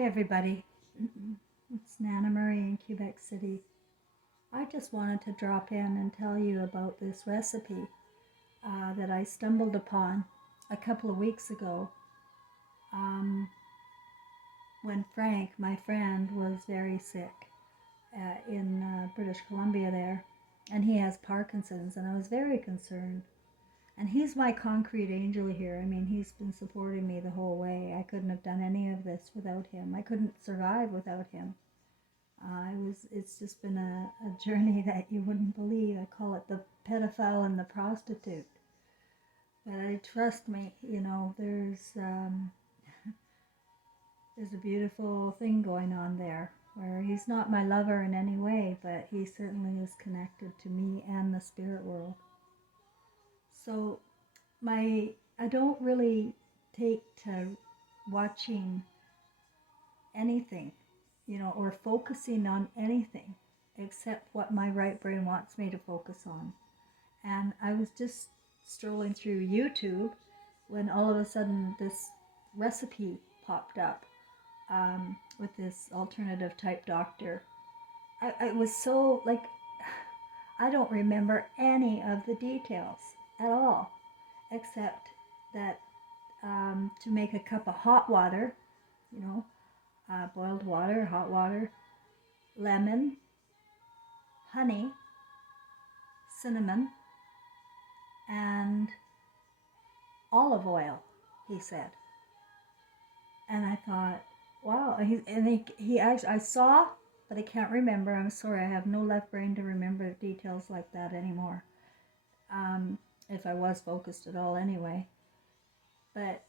Hi everybody, it's Nana Marie in Quebec City. I just wanted to drop in and tell you about this recipe that I stumbled upon a couple of weeks ago um, when Frank, my friend, was very sick in British Columbia there, and he has Parkinson's, and I was very concerned. And he's my concrete angel here. I mean, he's been supporting me the whole way. I couldn't have done any of this without him. I couldn't survive without him. It's just been a journey that you wouldn't believe. I call it the pedophile and the prostitute. But trust me, there's a beautiful thing going on there where he's not my lover in any way, but he certainly is connected to me and the spirit world. So I don't really take to watching anything, or focusing on anything except what my right brain wants me to focus on. And I was just strolling through YouTube when all of a sudden this recipe popped up with this alternative type doctor. I was so like, I don't remember any of the details at all, except that to make a cup of hot water, boiled water, hot water, lemon, honey, cinnamon, and olive oil, he said. And I thought, wow. He actually, I saw, but I can't remember. I'm sorry, I have no left brain to remember details like that anymore. If I was focused at all anyway. But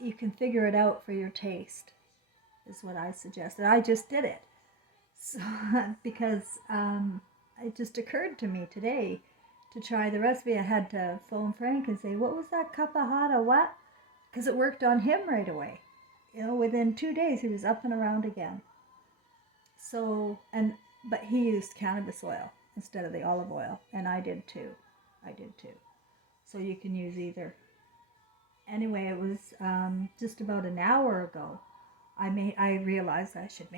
you can figure it out for your taste, is what I suggested. I just did it. So, because it just occurred to me today to try the recipe. I had to phone Frank and say, what was that cup of hot or what? Because it worked on him right away. Within 2 days he was up and around again. So, but he used cannabis oil instead of the olive oil, and I did too. So you can use either. Anyway, it was just about an hour ago. I realized I should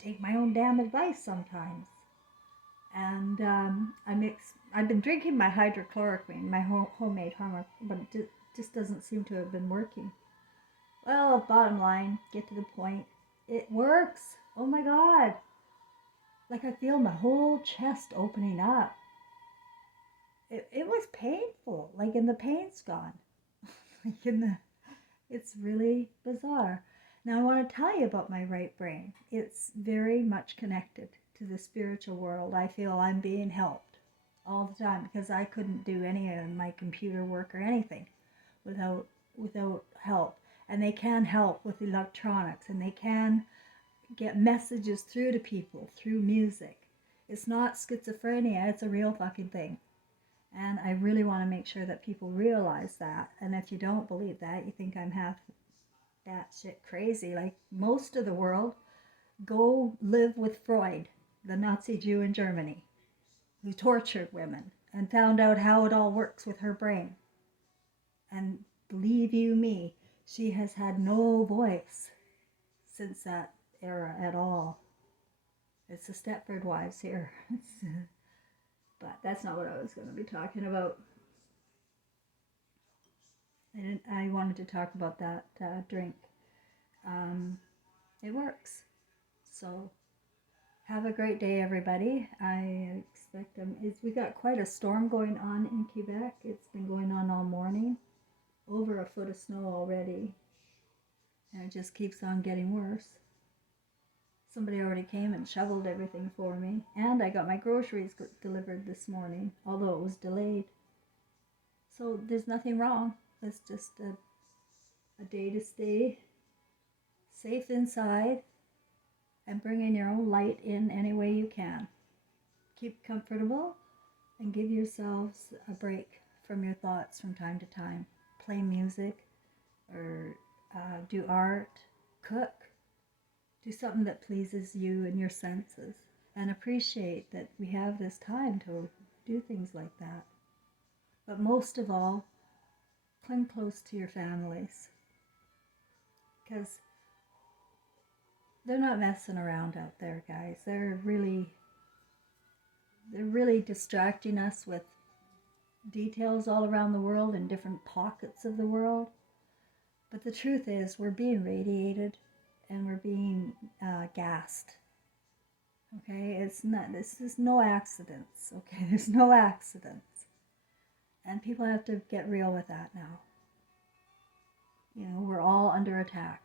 take my own damn advice sometimes. And I've been drinking my hydrochloroquine, my homemade homework, but it just doesn't seem to have been working. Well, bottom line, get to the point. It works. Oh my God. Like I feel my whole chest opening up. It was painful, and the pain's gone. It's really bizarre. Now I want to tell you about my right brain. It's very much connected to the spiritual world. I feel I'm being helped all the time because I couldn't do any of my computer work or anything without help. And they can help with electronics, and they can get messages through to people through music. It's not schizophrenia, it's a real fucking thing. And I really want to make sure that people realize that. And if you don't believe that, you think I'm half batshit crazy, like most of the world, go live with Freud, the Nazi Jew in Germany, who tortured women and found out how it all works with her brain. And believe you me, she has had no voice since that era at all. It's the Stepford wives here. But that's not what I was going to be talking about. I wanted to talk about that drink. It works. So have a great day, everybody. I expect we got quite a storm going on in Quebec. It's been going on all morning. Over a foot of snow already. And it just keeps on getting worse. Somebody already came and shoveled everything for me. And I got my groceries delivered this morning, although it was delayed. So there's nothing wrong. It's just a day to stay safe inside and bring in your own light in any way you can. Keep comfortable and give yourselves a break from your thoughts from time to time. Play music or do art, cook. Do something that pleases you and your senses, and appreciate that we have this time to do things like that. But most of all, cling close to your families, because They're not messing around out there, guys. They're really distracting us with details all around the world in different pockets of the world. But the truth is, we're being radiated and we're being gassed. Okay, this is no accidents. Okay, there's no accidents. And people have to get real with that now. You know, we're all under attack.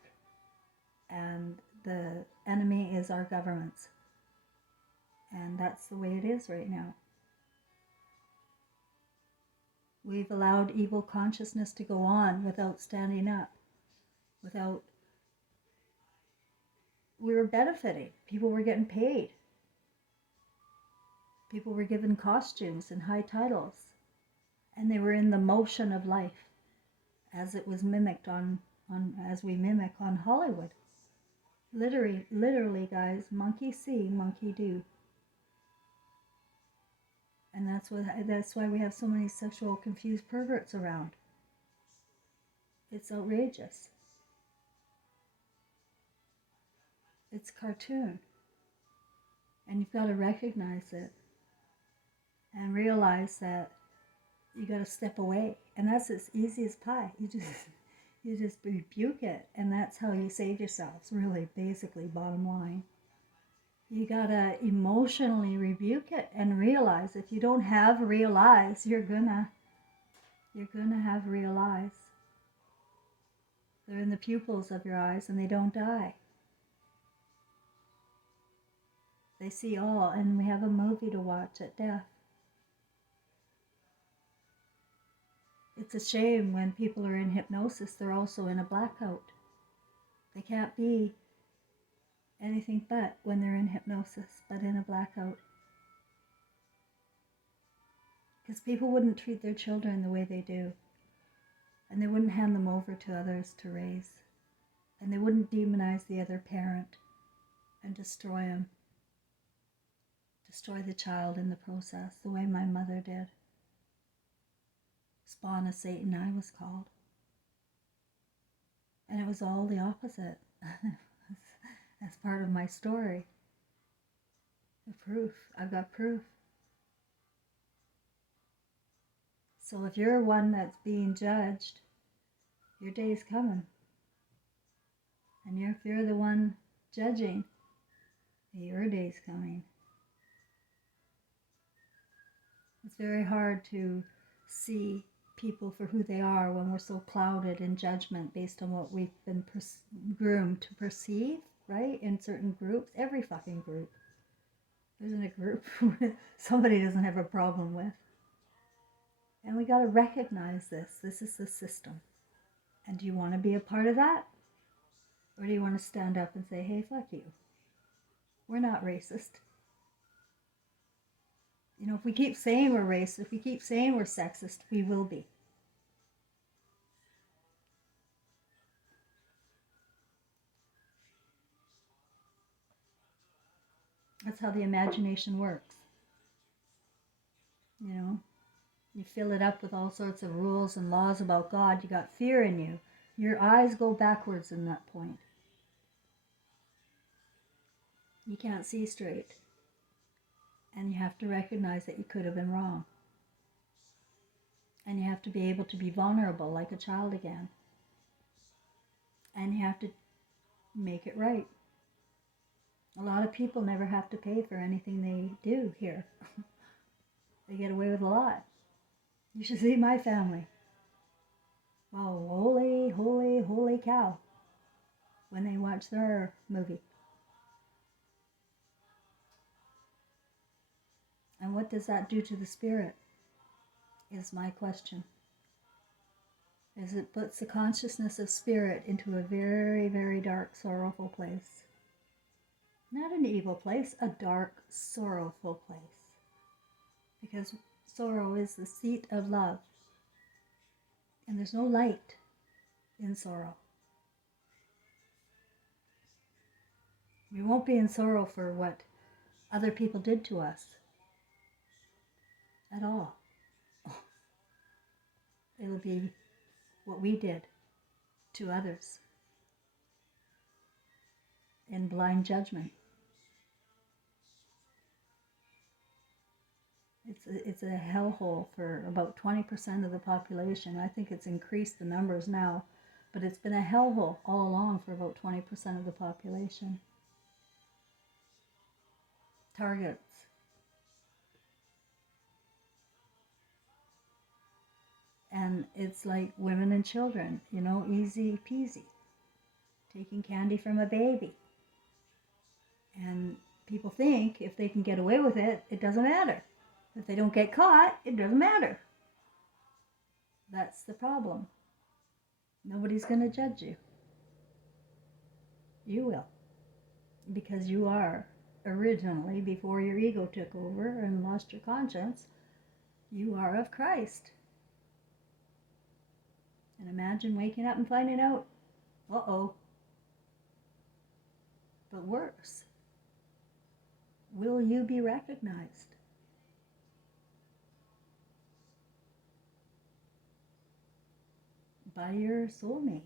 And the enemy is our governments. And that's the way it is right now. We've allowed evil consciousness to go on without standing up, we were benefiting. People were getting paid. People were given costumes and high titles. And they were in the motion of life as it was mimicked as we mimic on Hollywood. Literally, guys, monkey see, monkey do. And that's why we have so many sexual confused perverts around. It's outrageous. It's cartoon. And you've got to recognize it and realize that you got to step away. And that's as easy as pie. You just rebuke it, and that's how you save yourselves, really, basically, bottom line. You gotta emotionally rebuke it and realize. If you don't have realize, you're gonna have realize. They're in the pupils of your eyes and they don't die. They see all, and we have a movie to watch at death. It's a shame when people are in hypnosis, they're also in a blackout. They can't be anything but when they're in hypnosis, but in a blackout. Because people wouldn't treat their children the way they do. And they wouldn't hand them over to others to raise. And they wouldn't demonize the other parent and destroy him. Destroy the child in the process, the way my mother did. Spawn of Satan, I was called. And it was all the opposite. That's part of my story. The proof. I've got proof. So if you're one that's being judged, your day's coming. And if you're the one judging, your day's coming. It's very hard to see people for who they are when we're so clouded in judgment based on what we've been groomed to perceive, right? In certain groups, every fucking group. There isn't a group somebody doesn't have a problem with. And we got to recognize this. This is the system. And do you want to be a part of that? Or do you want to stand up and say, hey, fuck you. We're not racist. You know, if we keep saying we're racist, if we keep saying we're sexist, we will be. That's how the imagination works. You know, you fill it up with all sorts of rules and laws about God. You got fear in you. Your eyes go backwards in that point. You can't see straight. And you have to recognize that you could have been wrong. And you have to be able to be vulnerable like a child again. And you have to make it right. A lot of people never have to pay for anything they do here. They get away with a lot. You should see my family. Oh, holy, holy, holy cow. When they watch their movie. And what does that do to the spirit? Is my question. Is it puts the consciousness of spirit into a very, very dark, sorrowful place. Not an evil place, a dark, sorrowful place. Because sorrow is the seat of love. And there's no light in sorrow. We won't be in sorrow for what other people did to us. At all. It'll be what we did to others. in blind judgment. It's a hellhole for about 20% of the population. I think it's increased the numbers now, but it's been a hellhole all along for about 20% of the population. Targets. And it's like women and children, you know, easy peasy. Taking candy from a baby. And people think if they can get away with it, it doesn't matter. If they don't get caught, it doesn't matter. That's the problem. Nobody's going to judge you. You will. Because you are originally, before your ego took over and lost your conscience, you are of Christ. And imagine waking up and finding out, uh-oh. But worse, will you be recognized? By your soulmate.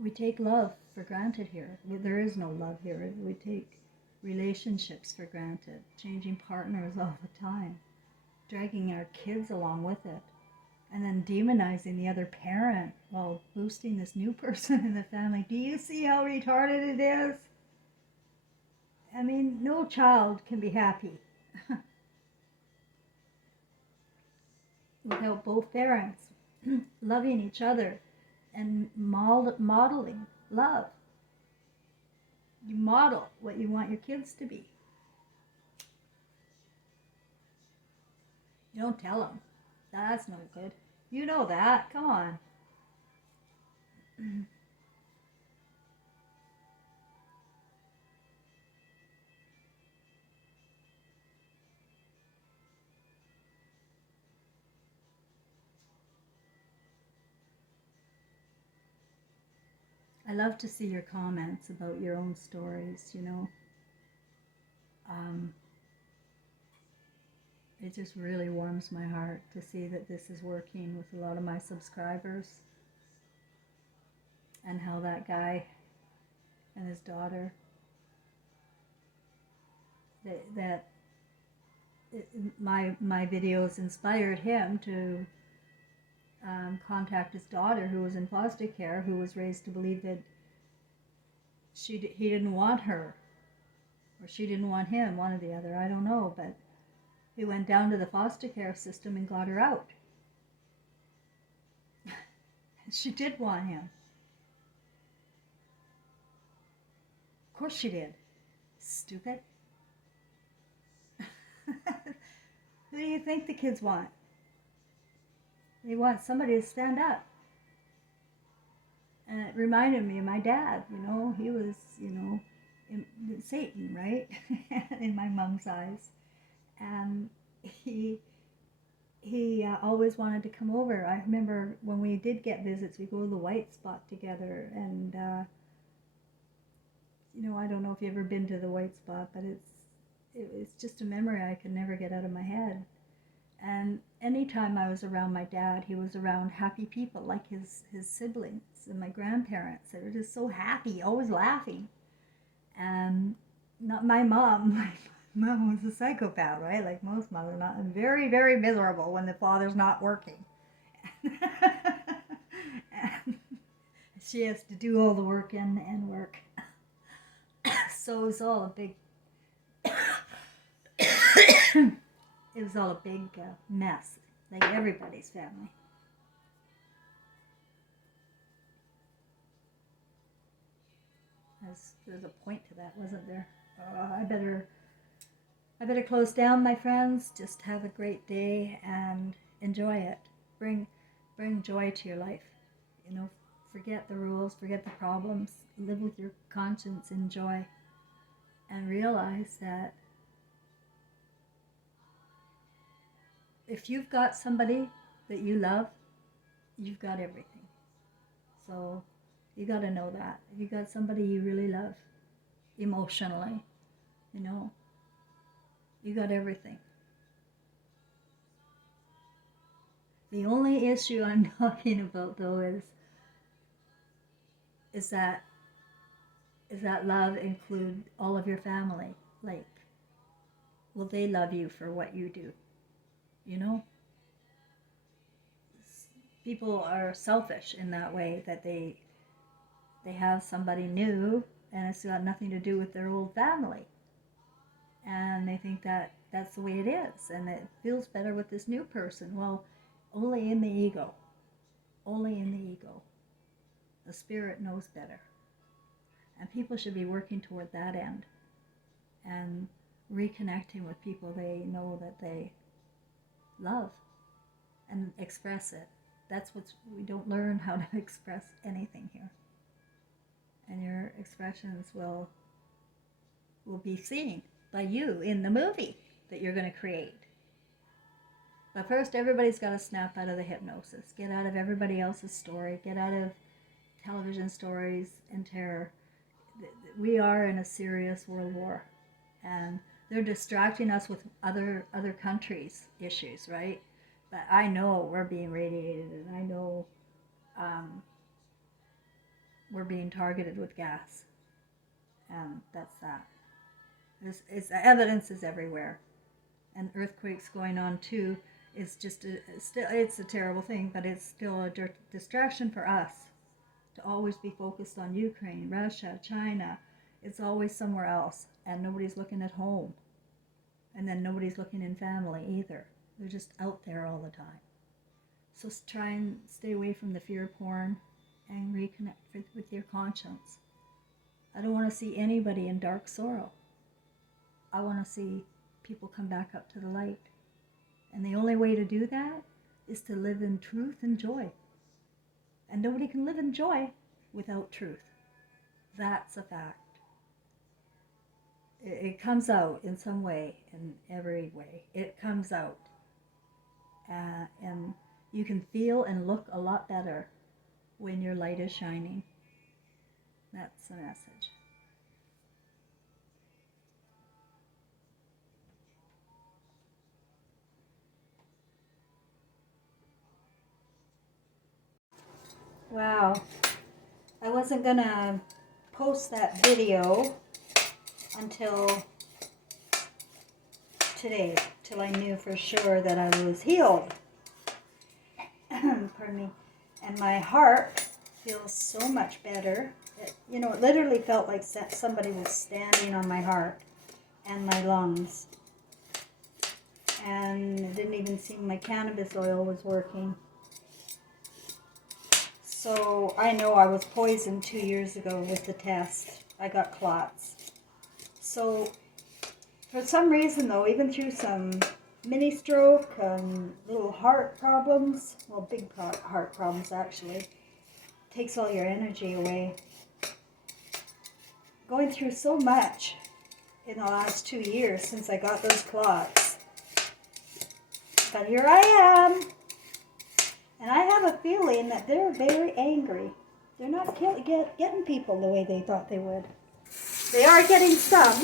We take love for granted here. There is no love here. We take relationships for granted, changing partners all the time, dragging our kids along with it, and then demonizing the other parent while boosting this new person in the family. Do you see how retarded it is? I mean, no child can be happy without both parents loving each other and modeling love. You model what you want your kids to be. You don't tell them. That's no good. You know that. Come on. I love to see your comments about your own stories, you know. It just really warms my heart to see that this is working with a lot of my subscribers, and how that guy and his daughter, my videos inspired him to contact his daughter, who was in foster care, who was raised to believe that he didn't want her, or she didn't want him, one or the other, I don't know, but he went down to the foster care system and got her out. She did want him. Of course she did. Stupid. Who do you think the kids want? They want somebody to stand up. And it reminded me of my dad, you know. He was, you know, Satan, right? In my mom's eyes. And he always wanted to come over. I remember when we did get visits, we'd go to the White Spot together. And, you know, I don't know if you've ever been to the White Spot, but it's just a memory I can never get out of my head. And anytime I was around my dad, he was around happy people, like his siblings and my grandparents. They were just so happy, always laughing. And not my mom. My mom was a psychopath, right? Like most mothers, not very, very miserable when the father's not working. And she has to do all the work and work. So it was all a big it was all a big mess, like everybody's family. There's a point to that, wasn't there? I better close down, my friends. Just have a great day and enjoy it. Bring joy to your life. You know, forget the rules, forget the problems. Live with your conscience in joy, and realize that if you've got somebody that you love, you've got everything. So you got to know that. If you got somebody you really love, emotionally, you know, you got everything. The only issue I'm talking about, though, is that love include all of your family? Like, will they love you for what you do? You know, people are selfish in that way, that they have somebody new and it's got nothing to do with their old family, and they think that that's the way it is, and it feels better with this new person. Well, only in the ego. Only in the ego. The spirit knows better. And people should be working toward that end and reconnecting with people they know that they love and express it. That's what we don't learn, how to express anything here. And your expressions will be seen by you in the movie that you're going to create. But first, everybody's got to snap out of the hypnosis. Get out of everybody else's story. Get out of television stories and terror. We are in a serious world war. And they're distracting us with other countries' issues, right? But I know we're being radiated, and I know we're being targeted with gas. And that's that. Evidence is everywhere. And earthquakes going on too is just it's a terrible thing, but it's still a distraction for us to always be focused on Ukraine, Russia, China. It's always somewhere else, and nobody's looking at home. And then nobody's looking in family either. They're just out there all the time. So try and stay away from the fear porn and reconnect with your conscience. I don't want to see anybody in dark sorrow. I want to see people come back up to the light. And the only way to do that is to live in truth and joy. And nobody can live in joy without truth. That's a fact. It comes out in some way, in every way. It comes out. And you can feel and look a lot better when your light is shining. That's the message. Wow. I wasn't going to post that video until today, till I knew for sure that I was healed. Pardon me. And my heart feels so much better. It literally felt like somebody was standing on my heart and my lungs. And it didn't even seem my cannabis oil was working. So I know I was poisoned 2 years ago with the test. I got clots. So for some reason though, even through some mini stroke and little heart problems, well, big heart problems actually, takes all your energy away. Going through so much in the last 2 years since I got those clots. But here I am. And I have a feeling that they're very angry. They're not getting people the way they thought they would. They are getting some,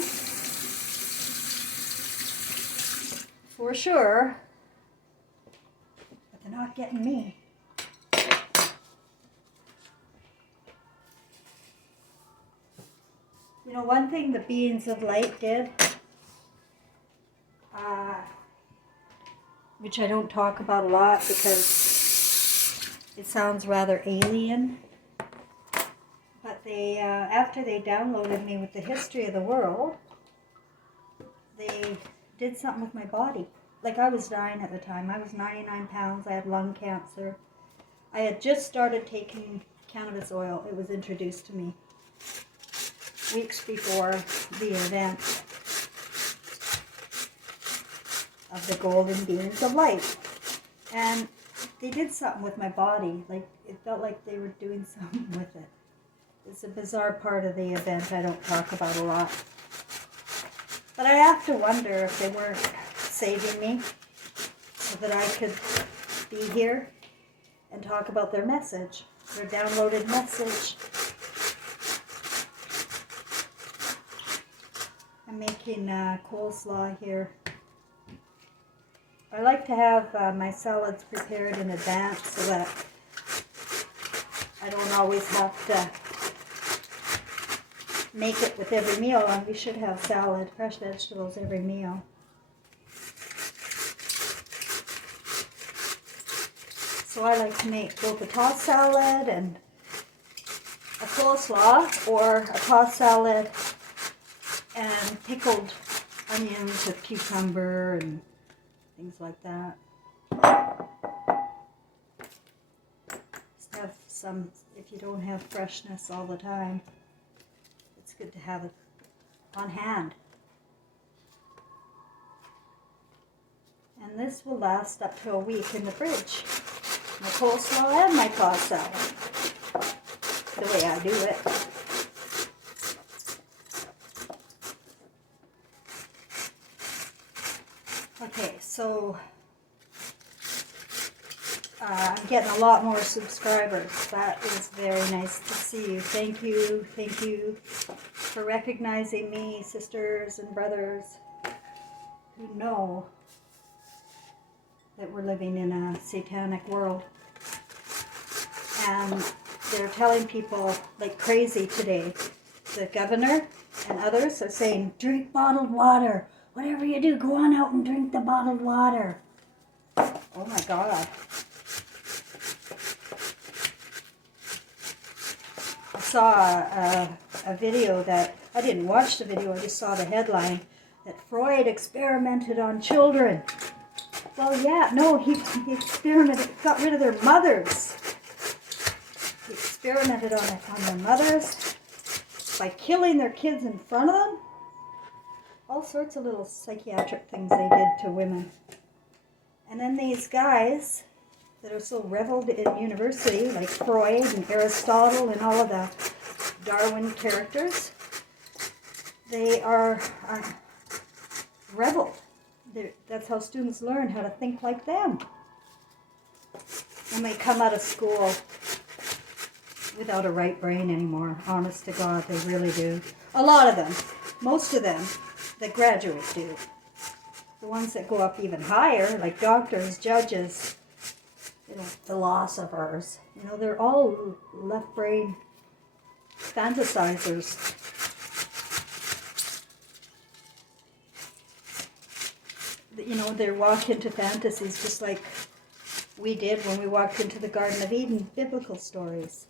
for sure, but they're not getting me. You know, one thing the beings of light did, which I don't talk about a lot because it sounds rather alien, but they, after they downloaded me with the history of the world, they did something with my body. Like, I was dying at the time. I was 99 pounds. I had lung cancer. I had just started taking cannabis oil. It was introduced to me weeks before the event of the golden beams of light. And they did something with my body. Like, it felt like they were doing something with it. It's a bizarre part of the event I don't talk about a lot. But I have to wonder if they weren't saving me so that I could be here and talk about their message, their downloaded message. I'm making coleslaw here. I like to have my salads prepared in advance so that I don't always have to make it with every meal. And we should have salad, fresh vegetables every meal. So I like to make both a tossed salad and a coleslaw, or a tossed salad and pickled onions with cucumber and things like that. Just have some, if you don't have freshness all the time, it's good to have it on hand. And this will last up to a week in the fridge. My coleslaw and my tossed salad. The way I do it. Okay, so I'm getting a lot more subscribers. That is very nice to see you. Thank you for recognizing me, sisters and brothers who know that we're living in a satanic world. And they're telling people like crazy today. The governor and others are saying, drink bottled water. Whatever you do, go on out and drink the bottled water. Oh my God. I saw a video that, I didn't watch the video, I just saw the headline, that Freud experimented on children. Well, yeah, no, he experimented, got rid of their mothers. He experimented on their mothers by killing their kids in front of them. All sorts of little psychiatric things they did to women. And then these guys that are so reveled in university, like Freud and Aristotle and all of the Darwin characters, they are reveled. That's how students learn how to think like them. And they come out of school without a right brain anymore. Honest to God, they really do. A lot of them, most of them, that graduate do. The ones that go up even higher, like doctors, judges, philosophers, they're all left brain fantasizers. They walk into fantasies just like we did when we walked into the Garden of Eden, biblical stories.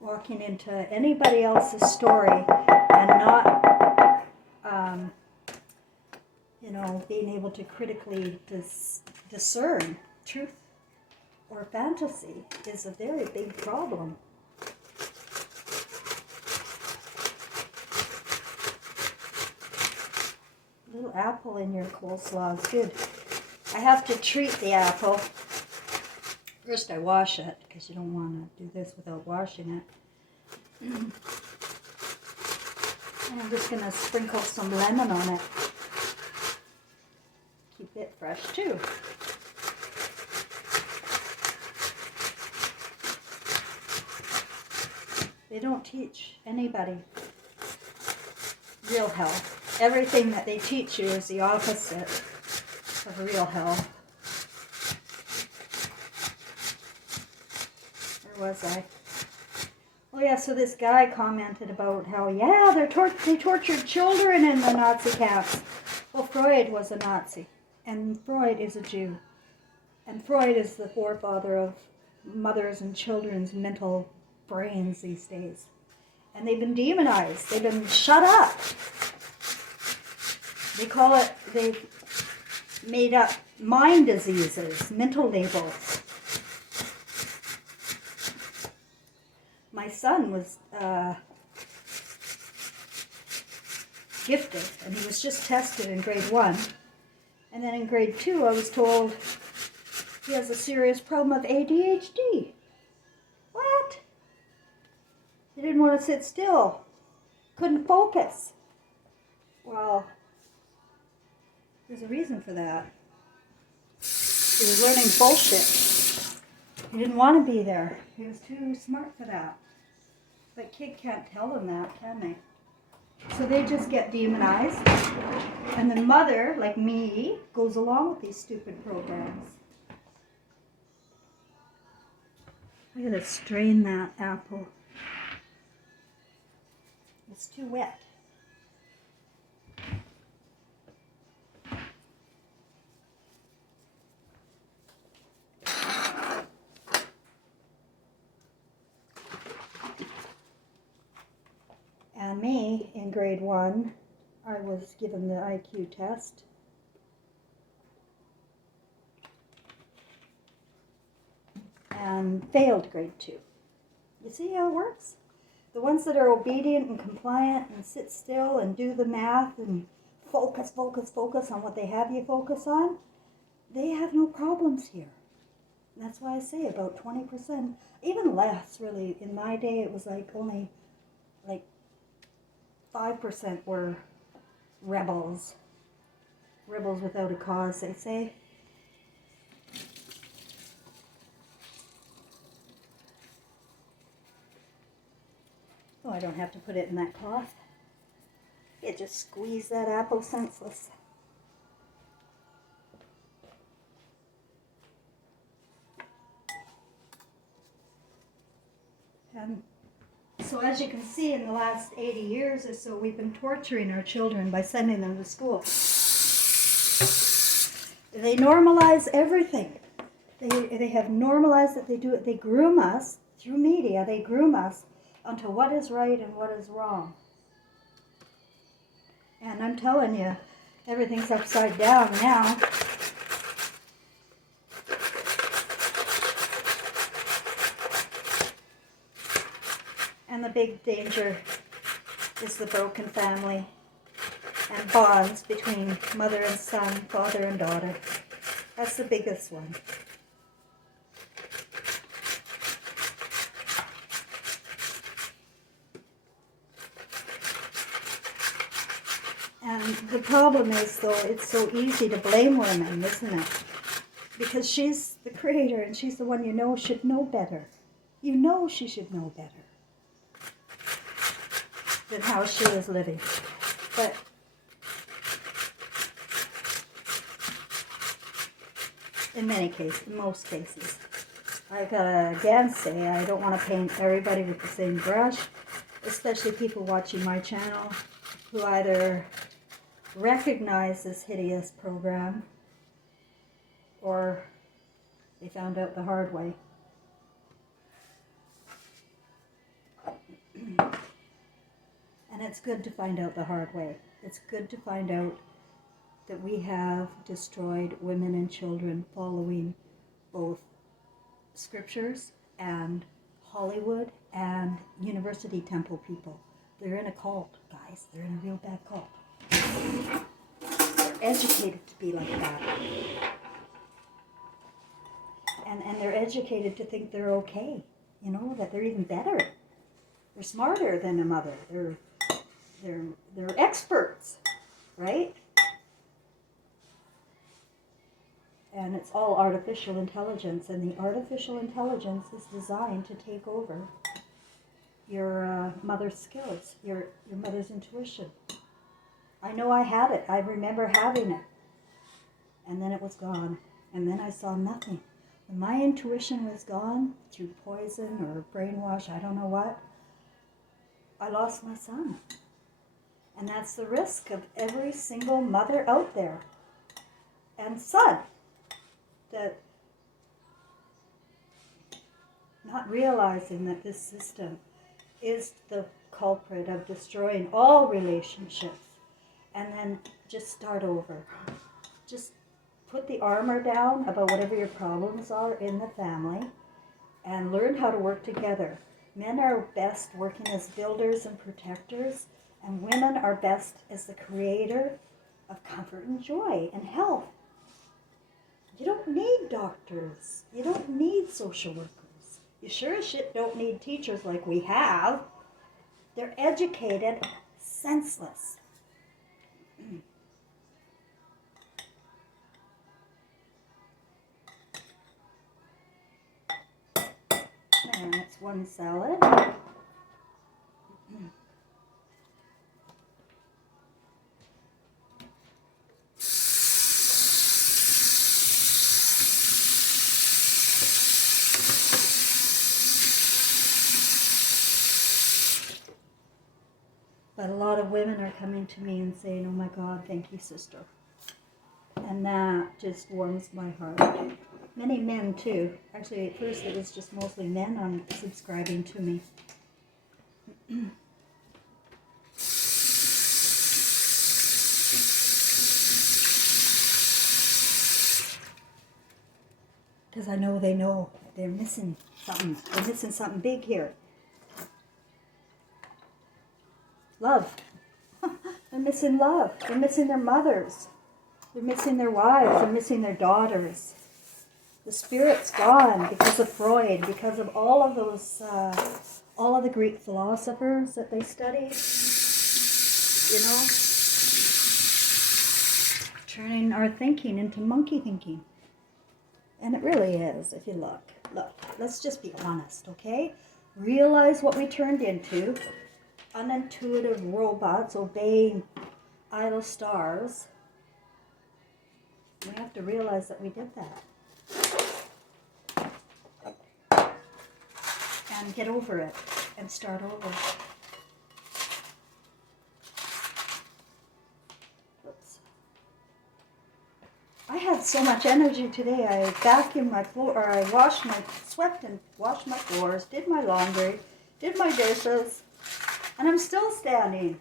Walking into anybody else's story and not, being able to critically discern truth or fantasy is a very big problem. A little apple in your coleslaw is good. I have to treat the apple. First I wash it, because you don't want to do this without washing it. And I'm just going to sprinkle some lemon on it. Keep it fresh too. They don't teach anybody real health. Everything that they teach you is the opposite of real health. Where was I? Oh yeah, so this guy commented about how, yeah, they tortured children in the Nazi camps. Well, Freud was a Nazi, and Freud is a Jew. And Freud is the forefather of mothers' and children's mental brains these days. And they've been demonized. They've been shut up. They've made up mind diseases, mental labels. My son was gifted, and he was just tested in grade 1. And then in grade 2, I was told he has a serious problem of ADHD. What? He didn't want to sit still. Couldn't focus. Well, there's a reason for that. He was learning bullshit. He didn't want to be there. He was too smart for that. But kid can't tell them that, can they? So they just get demonized. And the mother, like me, goes along with these stupid programs. I gotta strain that apple. It's too wet. And me, in grade 1, I was given the IQ test. And failed grade 2. You see how it works? The ones that are obedient and compliant and sit still and do the math and focus on what they have you focus on, they have no problems here. And that's why I say about 20%, even less really. In my day it was like only like 5% were rebels. Rebels without a cause, they say. Oh, I don't have to put it in that cloth. You just squeeze that apple senseless. And so as you can see, in the last 80 years or so, we've been torturing our children by sending them to school. They normalize everything. They have normalized it. They do it. They groom us through media. They groom us onto what is right and what is wrong. And I'm telling you, everything's upside down now. And the big danger is the broken family and bonds between mother and son, father and daughter. That's the biggest one. And the problem is, though, it's so easy to blame women, isn't it? Because she's the creator and she's the one you know should know better. You know she should know better than how she is living. But in many cases, in most cases, I gotta again say I don't want to paint everybody with the same brush, especially people watching my channel who either recognize this hideous program or they found out the hard way. And it's good to find out the hard way. It's good to find out that we have destroyed women and children following both scriptures and Hollywood and University Temple people. They're in a cult, guys. They're in a real bad cult. They're educated to be like that. And they're educated to think they're okay. You know, that they're even better. They're smarter than a mother. They're experts, right? And it's all artificial intelligence, and the artificial intelligence is designed to take over your mother's skills, your mother's intuition. I know I had it. I remember having it. And then it was gone. And then I saw nothing. When my intuition was gone through poison or brainwash, I don't know what, I lost my son. And that's the risk of every single mother out there and son, that not realizing that this system is the culprit of destroying all relationships, and then just start over. Just put the armor down about whatever your problems are in the family and learn how to work together. Men are best working as builders and protectors, and women are best as the creator of comfort and joy and health. You don't need doctors. You don't need social workers. You sure as shit don't need teachers like we have. They're educated, senseless. And that's one salad. But a lot of women are coming to me and saying, oh my God, thank you, sister. And that just warms my heart. Many men too. Actually, at first it was just mostly men on subscribing to me. Because I know they're missing something. They're missing something big here. Love. They're missing love. They're missing their mothers. They're missing their wives. They're missing their daughters. The spirit's gone because of Freud, because of all of those, all of the Greek philosophers that they studied. You know, turning our thinking into monkey thinking. And it really is, if you look. Look, let's just be honest, okay? Realize what we turned into. Unintuitive robots obeying idle stars. We have to realize that we did that. And get over it and start over. Oops. I had so much energy today. I vacuumed my floor, or I swept and washed my floors, did my laundry, did my dishes, and I'm still standing.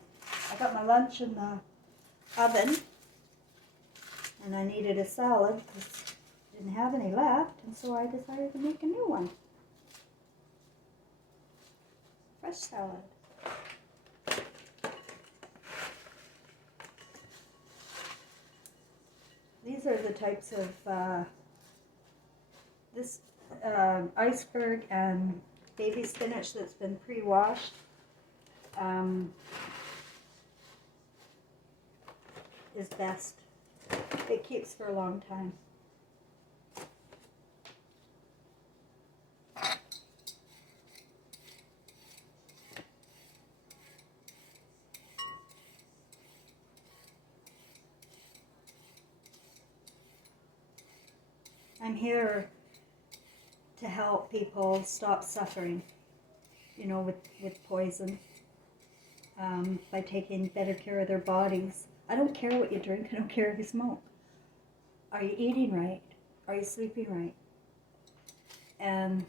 I got my lunch in the oven, and I needed a salad because I didn't have any left, and so I decided to make a new one. Fresh salad. These are the types of this iceberg and baby spinach that's been pre-washed. Is best. It keeps for a long time. I'm here to help people stop suffering, you know, with poison, by taking better care of their bodies. I don't care what you drink. I don't care if you smoke. Are you eating right? Are you sleeping right? And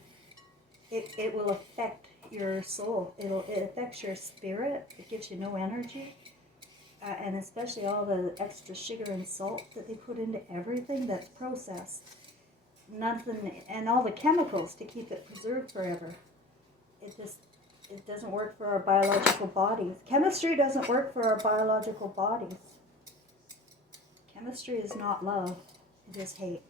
it will affect your soul. It affects your spirit. It gives you no energy. And especially all the extra sugar and salt that they put into everything that's processed. Nothing, and all the chemicals to keep it preserved forever. It doesn't work for our biological bodies. Chemistry doesn't work for our biological bodies. Chemistry is not love. It is hate.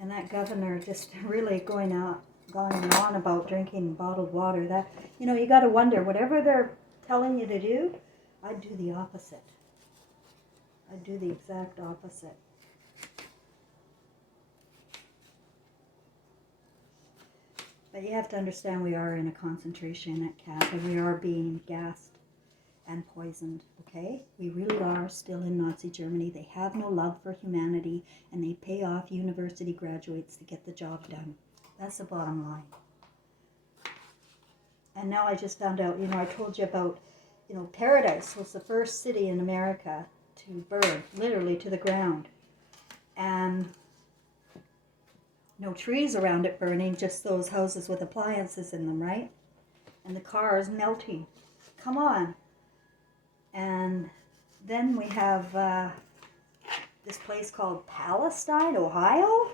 And that governor just really going on about drinking bottled water. That, you know, you got to wonder, whatever they're telling you to do, I'd do the opposite. I'd do the exact opposite. But you have to understand we are in a concentration camp and we are being gassed and poisoned, okay? We really are still in Nazi Germany. They have no love for humanity and they pay off university graduates to get the job done. That's the bottom line. And now I just found out, you know, I told you about, you know, Paradise was the first city in America to burn, literally to the ground. And no trees around it burning, just those houses with appliances in them, right? And the cars melting. Come on. And then we have this place called Palestine, Ohio.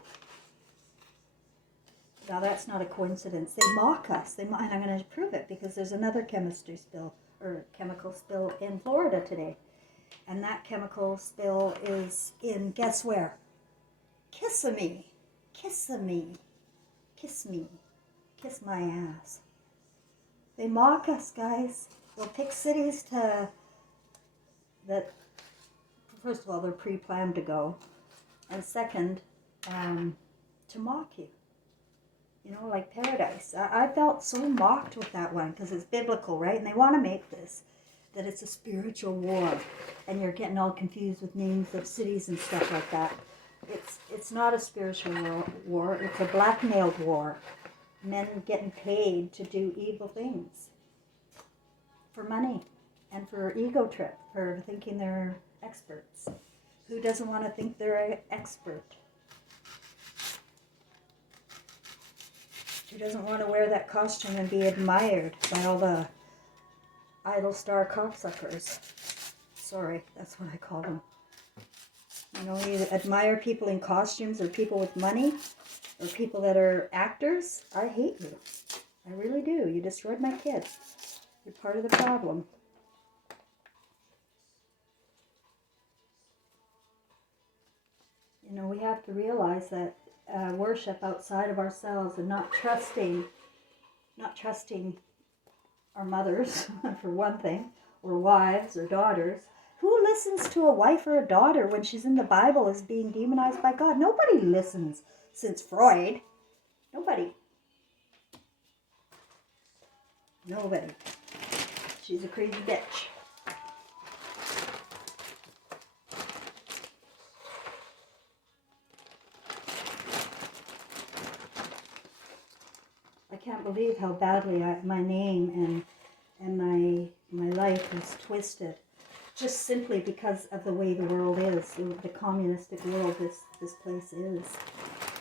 Now that's not a coincidence. They mock us. And I'm going to prove it because there's another chemistry spill or chemical spill in Florida today. And that chemical spill is in, guess where? Kissimmee. Kissimmee. Kiss me. Kiss my ass. They mock us, guys. They'll pick cities that, first of all, they're pre-planned to go. And second, to mock you. You know, like Paradise. I felt so mocked with that one because it's biblical, right? And they want to make this, that it's a spiritual war. And you're getting all confused with names of cities and stuff like that. It's not a spiritual war. It's a blackmailed war. men getting paid to do evil things for money and for ego trip, for thinking they're experts. Who doesn't want to think they're an expert? Who doesn't want to wear that costume and be admired by all the idol star cocksuckers? Sorry, that's what I call them. You know, you admire people in costumes or people with money or people that are actors. I hate you. I really do. You destroyed my kid. You're part of the problem. You know, we have to realize that worship outside of ourselves and not trusting our mothers, for one thing, or wives or daughters. Who listens to a wife or a daughter when she's in the Bible as being demonized by God? Nobody listens since Freud. Nobody. Nobody. She's a crazy bitch. I can't believe how badly my name and my life is twisted, just simply because of the way the world is, the communistic world this place is.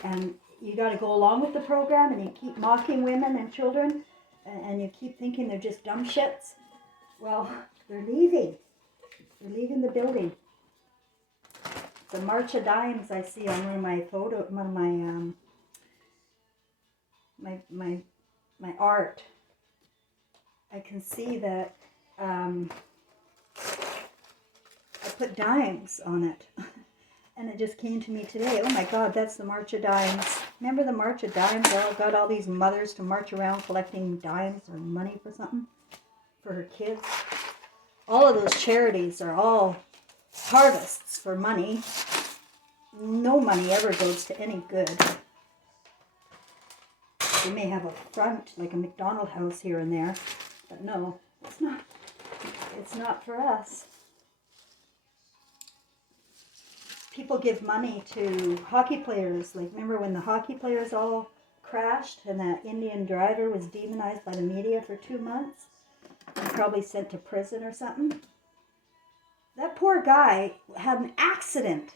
And you got to go along with the program, and you keep mocking women and children, and you keep thinking they're just dumb shits. Well, they're leaving. They're leaving the building. The March of Dimes I see on one of my my art. I can see that I put dimes on it. And it just came to me today. Oh my God, that's the March of Dimes. Remember the March of Dimes? Where I got all these mothers to march around collecting dimes or money for something for her kids. All of those charities are all harvests for money. No money ever goes to any good. They may have a front, like a McDonald house here and there, but no, it's not. It's not for us. People give money to hockey players. Like, remember when the hockey players all crashed and that Indian driver was demonized by the media for 2 months and probably sent to prison or something? That poor guy had an accident.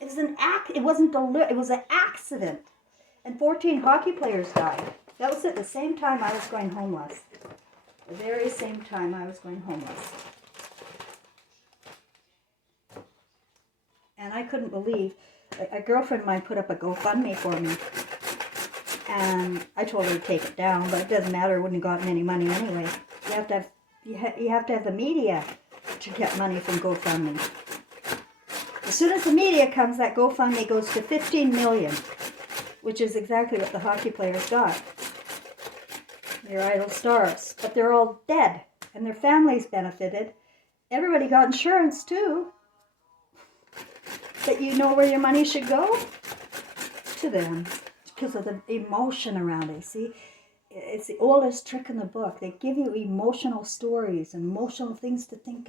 It was an it was an accident. And 14 hockey players died. That was at the same time I was going homeless. The very same time I was going homeless. And I couldn't believe, a girlfriend of mine put up a GoFundMe for me. And I told her to take it down, but it doesn't matter, I wouldn't have gotten any money anyway. You have to have the media to get money from GoFundMe. As soon as the media comes, that GoFundMe goes to 15 million, which is exactly what the hockey players got. They're idol stars, but they're all dead, and their families benefited. Everybody got insurance too. But you know where your money should go? To them, because of the emotion around it. See, it's the oldest trick in the book. They give you emotional stories, emotional things to think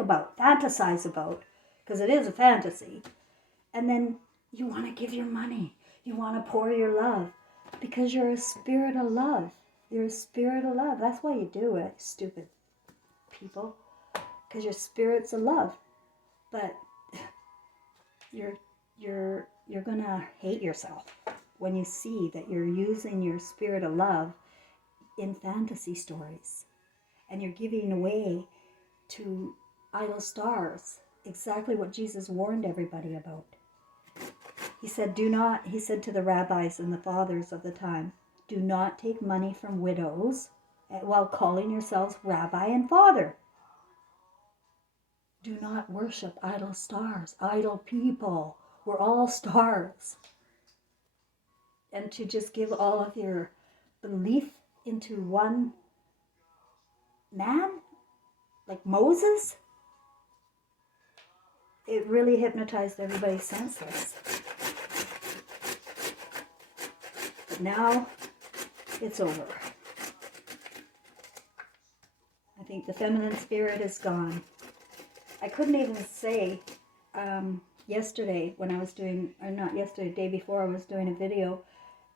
about, fantasize about, because it is a fantasy. And then you want to give your money. You want to pour your love, because you're a spirit of love. You're a spirit of love. That's why you do it, stupid people, because your spirit's of love. But you're gonna hate yourself when you see that you're using your spirit of love in fantasy stories, and you're giving away to idol stars exactly what Jesus warned everybody about. He said to the rabbis and the fathers of the time, do not take money from widows while calling yourselves rabbi and father. Do not worship idol stars, idol people. We're all stars. And to just give all of your belief into one man, like Moses, it really hypnotized everybody senseless. But now, it's over. I think the feminine spirit is gone. I couldn't even say yesterday when I was doing, or not yesterday, the day before, I was doing a video,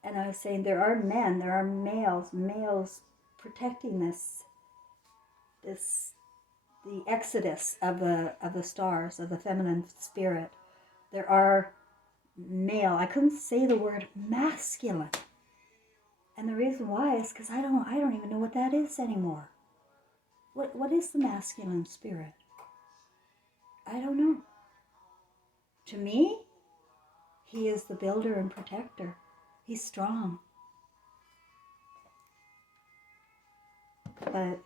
And I was saying there are men, there are males protecting the exodus of the stars, of the feminine spirit. There are male. I couldn't say the word masculine. And the reason why is because I don't even know what that is anymore. What is the masculine spirit? I don't know. To me, he is the builder and protector. He's strong. But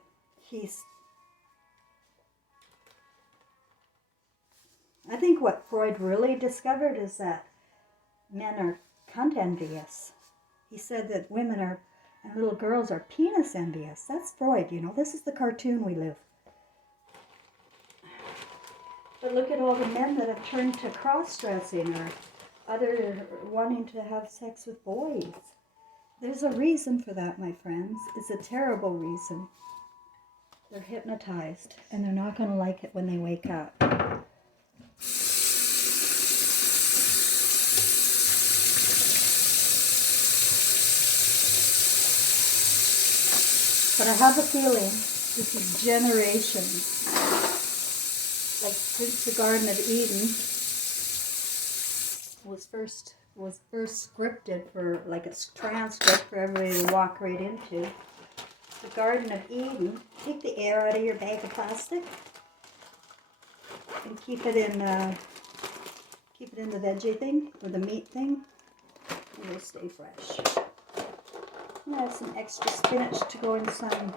I think what Freud really discovered is that men are cunt envious. He said that women are, and little girls are penis envious. That's Freud, you know. This is the cartoon we live. But look at all the men that have turned to cross-dressing or other wanting to have sex with boys. There's a reason for that, my friends. It's a terrible reason. They're hypnotized, and they're not going to like it when they wake up. But I have a feeling this is generations. Like since the Garden of Eden was first scripted for, like a transcript for everybody to walk right into. The Garden of Eden, take the air out of your bag of plastic and keep it in the veggie thing or the meat thing. It will stay fresh. I'm gonna have some extra spinach to go in some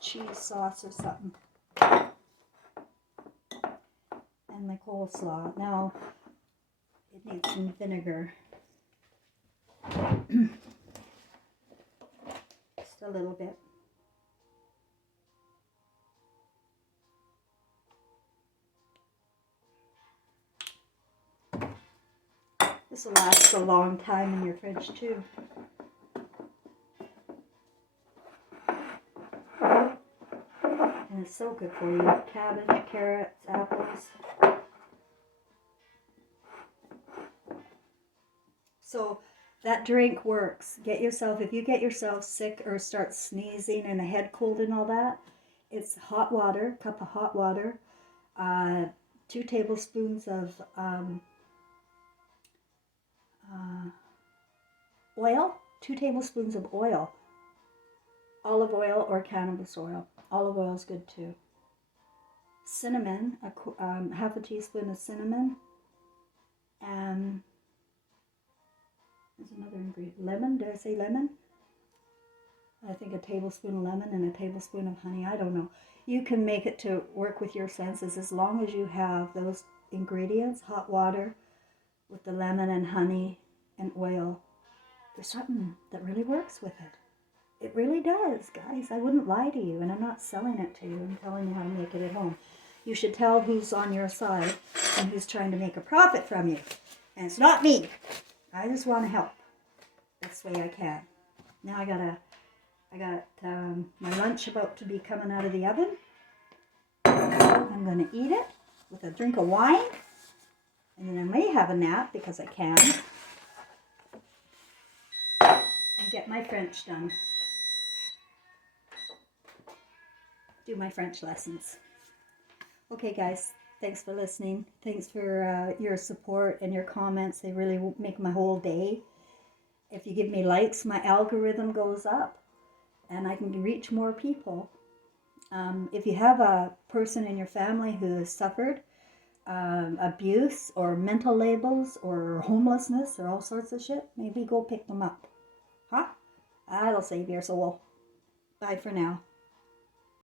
cheese sauce or something. And my coleslaw. Now it needs some vinegar. Just a little bit. This will last a long time in your fridge too. And it's so good for you. Cabbage, carrots, apples. So that drink works. If you get yourself sick or start sneezing and a head cold and all that, it's hot water, cup of hot water, 2 tablespoons of oil, 2 tablespoons of oil, olive oil or cannabis oil. Olive oil is good too. Cinnamon, half a teaspoon of cinnamon, and there's another ingredient. Lemon, did I say lemon? I think a tablespoon of lemon and a tablespoon of honey. I don't know. You can make it to work with your senses as long as you have those ingredients, hot water with the lemon and honey and oil. There's something that really works with it. It really does, guys. I wouldn't lie to you, and I'm not selling it to you. I'm telling you how to make it at home. You should tell who's on your side and who's trying to make a profit from you. And it's not me. I just want to help. That's the way I can. Now I got my lunch about to be coming out of the oven. I'm going to eat it with a drink of wine. And then I may have a nap because I can. And get my French done. Do my French lessons. Okay, guys. Thanks for listening. Thanks for your support and your comments. They really make my whole day. If you give me likes, my algorithm goes up and I can reach more people. If you have a person in your family who has suffered abuse or mental labels or homelessness or all sorts of shit, maybe go pick them up. Huh? That'll save your soul. Bye for now.